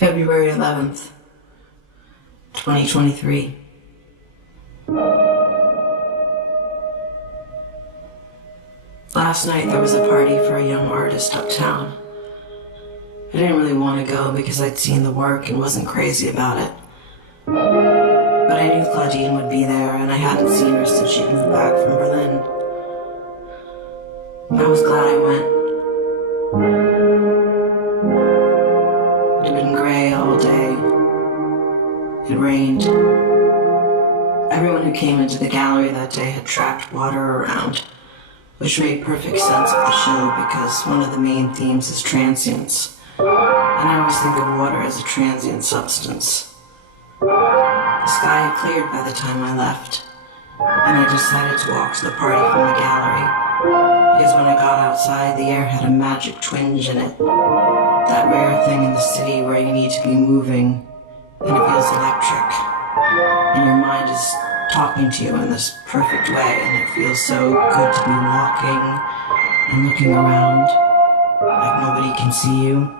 February 11th, 2023. Last night there was a party for a young artist uptown. I didn't really want to go because I'd seen the work and wasn't crazy about it. But I knew Claudine would be there, and I hadn't seen her since she'd moved back from Berlin. I was glad I went. It had been gray all day. It rained. Everyone who came into the gallery that day had tracked water around, which made perfect sense of the show because one of the main themes is transience. And I always think of water as a transient substance. The sky had cleared by the time I left, and I decided to walk to the party from the gallery, because when I got outside, the air had a magic twinge in it. That rare thing in the city where you need to be moving, and it feels electric, and your mind is talking to you in this perfect way, and it feels so good to be walking and looking around, like nobody can see you.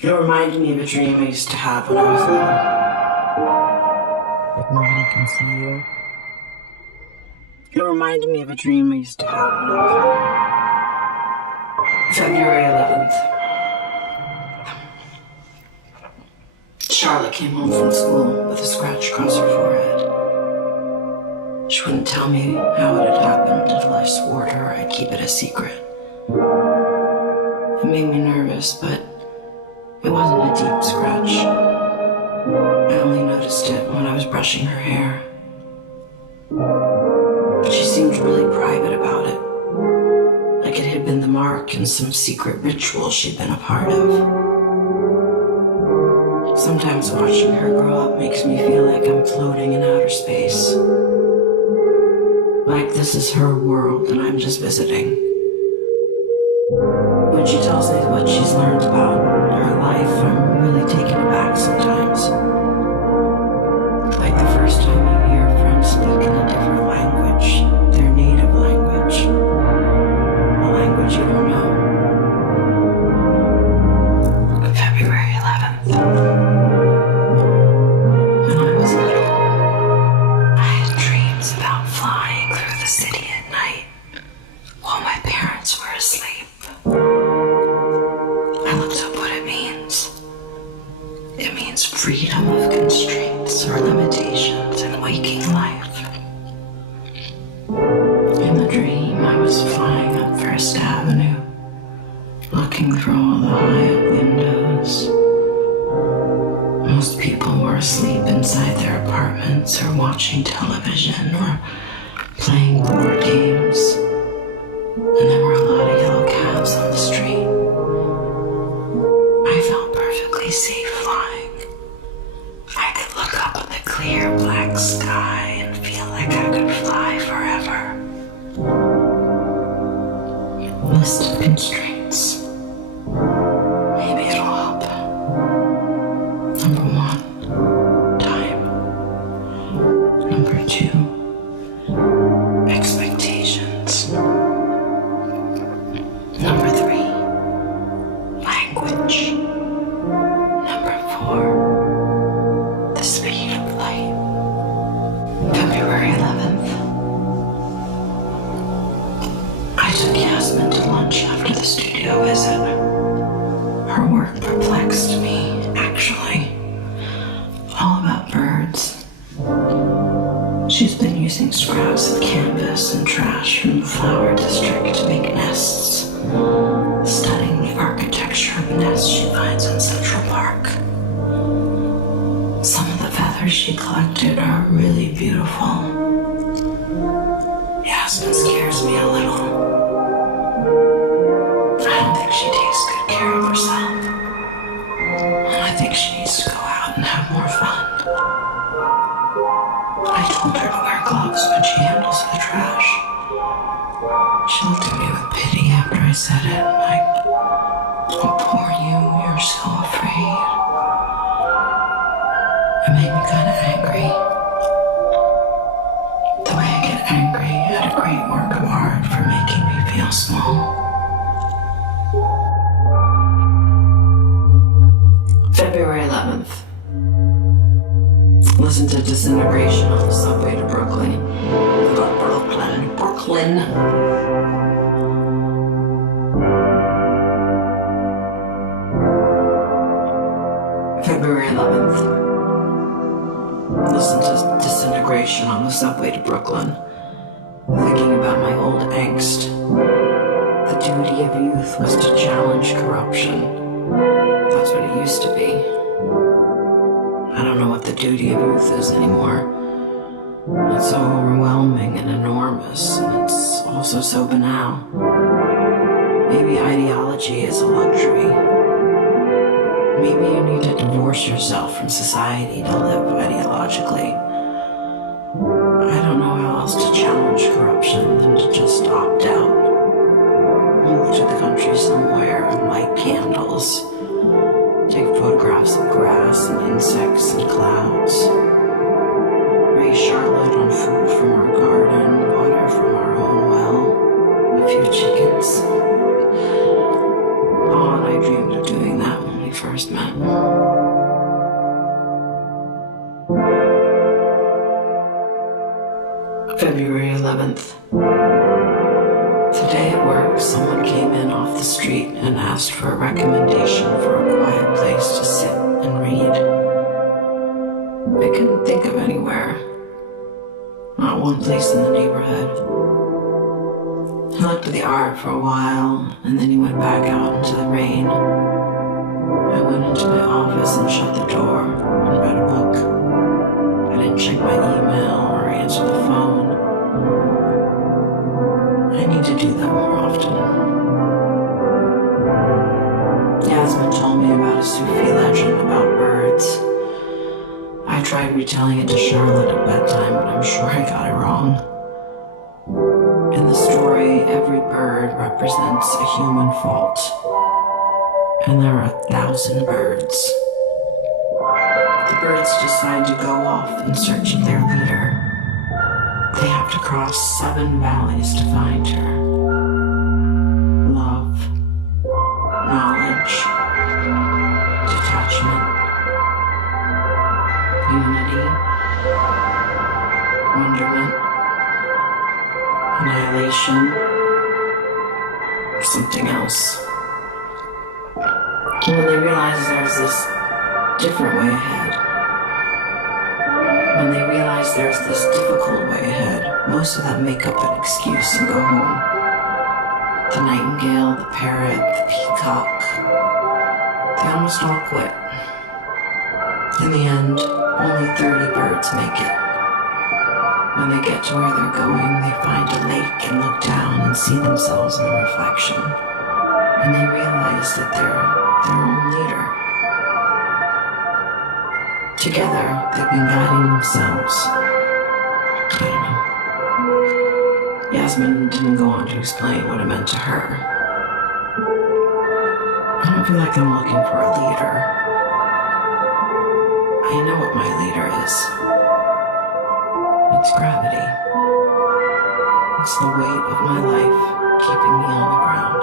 It reminded me of a dream I used to have when I was little. Like nobody can see you. It reminded me of a dream I used to have when I was little. February 11th. Charlotte came home from school with a scratch across her forehead. She wouldn't tell me how it had happened until I swore to her I'd keep it a secret. It made me nervous, but it wasn't a deep scratch. I only noticed it when I was brushing her hair. But she seemed really private about it, like it had been the mark in some secret ritual she'd been a part of. Sometimes watching her grow up makes me feel like I'm floating in outer space. Like this is her world and I'm just visiting. When she tells me what she's learned about her life, I'm really taken aback sometimes. Like the first time you hear a friend speak in a different language, their native language, a language you don't know. February 11th. When I was little, I had dreams about flying through the city at night while my parents were asleep. I looked up what it means. It means freedom of constraints or limitations in waking life. In the dream, I was flying up First Avenue, looking through all the high windows. Most people were asleep inside their apartments or watching television or playing board games. And there were a lot of yellow cabs on the street. I felt perfectly safe flying. I could look up at the clear black sky and feel like I could fly forever. List of constraints. Maybe it'll help. Number 1, time. Number 2, expectations. Number 3, language. Number 4, the speed of light. February 11th. I took Yasmin to lunch after the studio visit. Her work perplexed me, actually. All about birds. She's been using scraps of canvas and trash from the flower district to make nests, studying the architecture of nests she finds in Central Park. Some of the feathers she collected are really beautiful. Yasmin scares me a little. I don't think she takes good care of herself. And I think she needs to go out and have more fun. I told her to wear gloves when she handles the trash. She looked at me with pity after I said it, like, oh, poor you, you're so afraid. It made me kind of angry. The way I get angry at a great work of art for making me feel small. February 11th. Listen to Disintegration on the subway to Brooklyn. Brooklyn. February 11th. Listen to Disintegration on the subway to Brooklyn. Thinking about my old angst. The duty of youth was to challenge corruption. That's what it used to be. I don't know what the duty of youth is anymore. It's so overwhelming and enormous, and it's also so banal. Maybe ideology is a luxury. Maybe you need to divorce yourself from society to live ideologically. I don't know how else to challenge corruption than to just opt out. Move to the country somewhere and light candles. Take photographs of grass and insects and clouds. Raise Charlotte on food from our garden, water from our own well, a few chickens. Oh, and I dreamed of doing that when we first met. February 11th. Today at work, someone came in off the street and asked for a recommendation for a quiet place to sit and read. I couldn't think of anywhere. Not one place in the neighborhood. He looked at the art for a while, and then he went back out into the rain. I went into my office and shut the door and read a book. I didn't check my email or answer the phone. I need to do that more often. Yasmin told me about a Sufi legend about birds. I tried retelling it to Charlotte at bedtime, but I'm sure I got it wrong. In the story, every bird represents a human fault. And there are 1,000 birds. The birds decide to go off in search of their leader. They have to cross 7 valleys to find her. Love, knowledge, detachment, unity, wonderment, annihilation, or something else. And when they realize there's this different way ahead, when they realize there's this difficult way ahead, most of them make up an excuse and go home. The nightingale, the parrot, the peacock, they almost all quit. In the end, only 30 birds make it. When they get to where they're going, they find a lake and look down and see themselves in the reflection. And they realize that they're their own leader. Together, they've been guiding themselves. I don't know. Yasmin didn't go on to explain what it meant to her. I don't feel like I'm looking for a leader. I know what my leader is. It's gravity. It's the weight of my life keeping me on the ground.